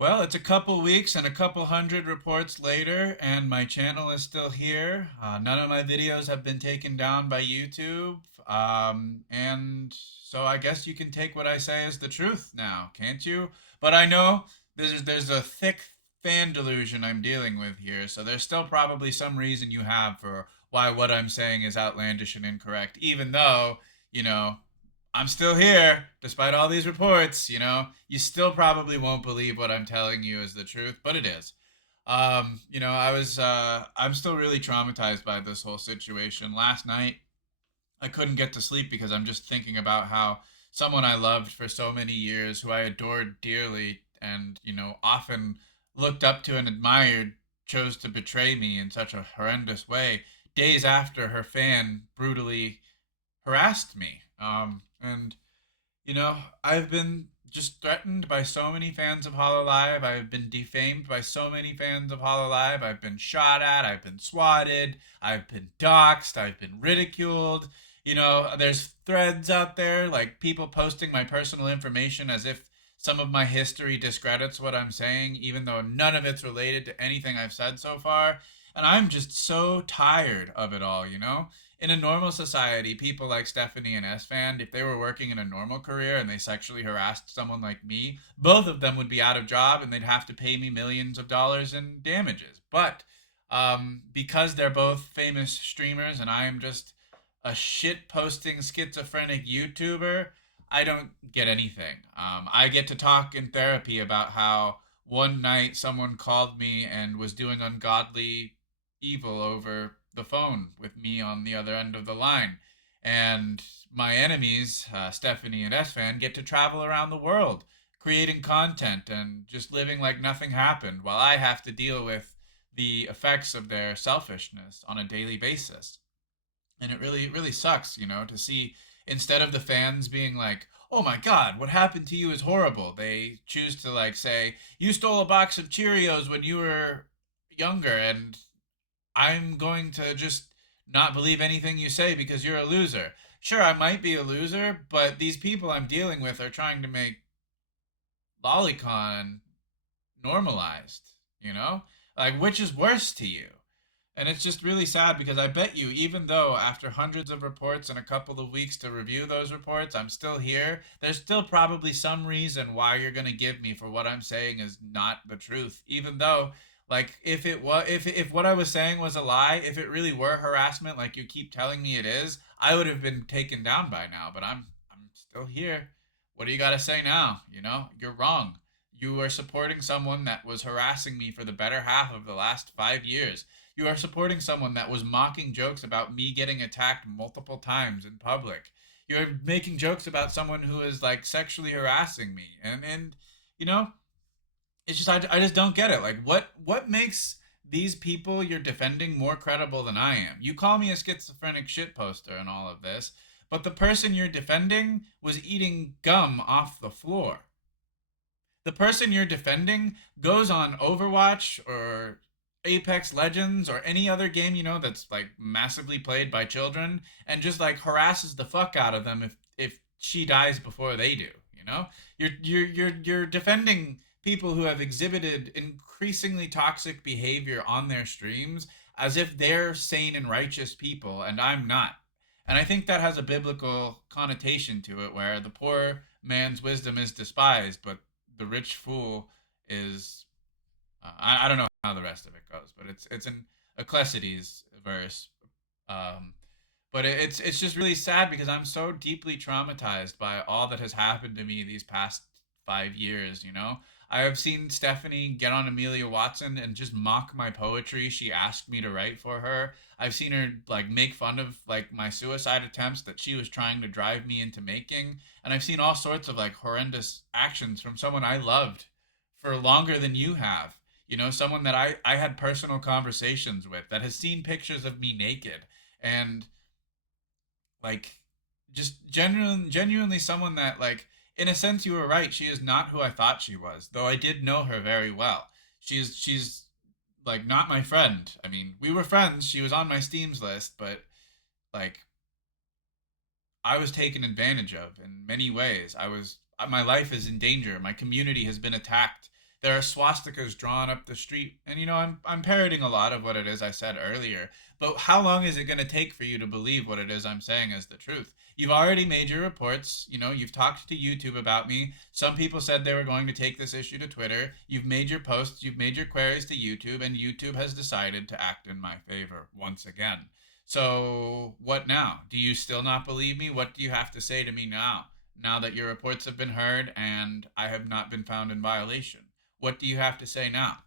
Well, it's a couple weeks and a couple hundred reports later, and my channel is still here. None of my videos have been taken down by YouTube. And so I guess you can take what I say as the truth now, can't you? But I know there's a thick fan delusion I'm dealing with here, so there's still probably some reason you have for why what I'm saying is outlandish and incorrect, even though, you know, I'm still here, despite all these reports. You still probably won't believe what I'm telling you is the truth, but it is. I'm still really traumatized by this whole situation. Last night, I couldn't get to sleep because I'm just thinking about how someone I loved for so many years, who I adored dearly and, often looked up to and admired, chose to betray me in such a horrendous way days after her fan brutally harassed me. I've been just threatened by so many fans of HoloLive. I've been defamed by so many fans of HoloLive. I've been shot at. I've been swatted. I've been doxxed. I've been ridiculed. There's threads out there, like people posting my personal information as if some of my history discredits what I'm saying, even though none of it's related to anything I've said so far. And I'm just so tired of it all. In a normal society, people like Stephanie and Esfand, if they were working in a normal career and they sexually harassed someone like me, both of them would be out of job and they'd have to pay me millions of dollars in damages. But because they're both famous streamers and I am just a shit posting schizophrenic YouTuber, I don't get anything. I get to talk in therapy about how one night someone called me and was doing ungodly evil over the phone with me on the other end of the line. And my enemies, Stephanie and Esfan, get to travel around the world creating content and just living like nothing happened while I have to deal with the effects of their selfishness on a daily basis. And it really sucks, to see instead of the fans being like, "Oh my God, what happened to you is horrible," they choose to like say, "You stole a box of Cheerios when you were younger, and I'm going to just not believe anything you say because you're a loser." Sure, I might be a loser, but these people I'm dealing with are trying to make lolicon normalized, you know? Like, which is worse to you? And it's just really sad because I bet you, even though after hundreds of reports and a couple of weeks to review those reports, I'm still here, there's still probably some reason why you're going to give me for what I'm saying is not the truth. Even though, like, if what I was saying was a lie, if it really were harassment, like you keep telling me it is, I would have been taken down by now. But I'm still here. What do you got to say now? You're wrong. You are supporting someone that was harassing me for the better half of the last 5 years. You are supporting someone that was mocking jokes about me getting attacked multiple times in public. You're making jokes about someone who is like sexually harassing me. And you know, it's just I just don't get it. Like what makes these people you're defending more credible than I am? You call me a schizophrenic shit poster and all of this, but the person you're defending was eating gum off the floor. The person you're defending goes on Overwatch or Apex Legends or any other game that's like massively played by children and just like harasses the fuck out of them if she dies before they do. You're defending people who have exhibited increasingly toxic behavior on their streams as if they're sane and righteous people and I'm not. And I think that has a biblical connotation to it where the poor man's wisdom is despised, but the rich fool is I don't know how the rest of it goes, but it's an Ecclesiastes verse. Um, but it's just really sad because I'm so deeply traumatized by all that has happened to me these past 5 years. I have seen Stephanie get on Amelia Watson and just mock my poetry she asked me to write for her. I've seen her like make fun of like my suicide attempts that she was trying to drive me into making, and I've seen all sorts of like horrendous actions from someone I loved for longer than you have. Someone that I had personal conversations with that has seen pictures of me naked and like just genuinely someone that like in a sense you were right, she is not who I thought she was, though I did know her very well. She's like not my friend. I mean, we were friends, she was on my Steam's list, but like I was taken advantage of in many ways. My life is in danger, my community has been attacked There are swastikas drawn up the street. And, I'm parroting a lot of what it is I said earlier. But how long is it going to take for you to believe what it is I'm saying is the truth? You've already made your reports. You've talked to YouTube about me. Some people said they were going to take this issue to Twitter. You've made your posts, you've made your queries to YouTube, and YouTube has decided to act in my favor once again. So, what now? Do you still not believe me? What do you have to say to me now? Now that your reports have been heard and I have not been found in violation? What do you have to say now?